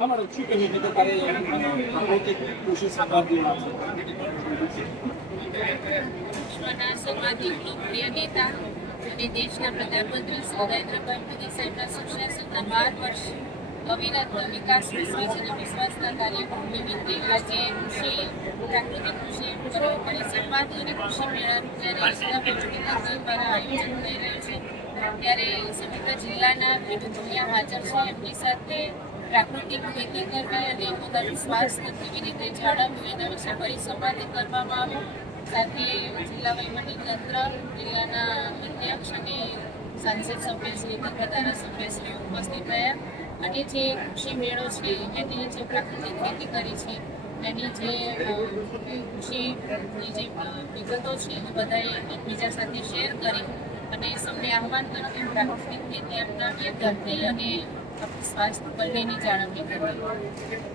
અમારે શું કહેવું છે કે તારે ભૌતિક કૃષિ સંભાળતી વિશ્વના સર્વાધિક લોકપ્રિય નેતા અને દેશના પ્રધાનમંત્રી શ્રી નરેન્દ્રભાઈ મોદી સાહેબના સુશાસનના 12 વર્ષ અવિરત વિકાસ વિશ્વાસ વિશ્વાસના કાર્યક્રમ નિમિત્તે આજે પ્રાકૃતિક કૃષિ પરિસંવાદ અને કૃષિ મેળાનું જ્યારે જિલ્લા પંચાયત દ્વારા આયોજન થઈ રહ્યું છે ત્યારે સમગ્ર જિલ્લાના ખેડૂતો ત્યાં હાજર છે. એમની સાથે પ્રાકૃતિક ખેતી કરવી અને પોતાનું સ્વાસ્થ્ય કેવી રીતે જાળવવું એના વિશે પરિસંવાદ કરવામાં આવ્યો. સાથે જિલ્લા વહીવટીતંત્ર, જિલ્લાના અધ્યક્ષ અને સાંસદ સભ્યશ્રી તથા ધારાસભ્યશ્રી ઉપસ્થિત રહ્યા અને જે કૃષિ મેળો છે એની જે પ્રાકૃતિક ખેતી કરી છે એની જે કૃષિની જે વિગતો છે એ બધાએ એકબીજા સાથે શેર કરી અને સૌને આહવાન કર્યું કે પ્રાકૃતિક ખેતી અપનાવીએ ધરતી અને સ્વાસ્થ્ય બંનેની જાળવણી કરવી.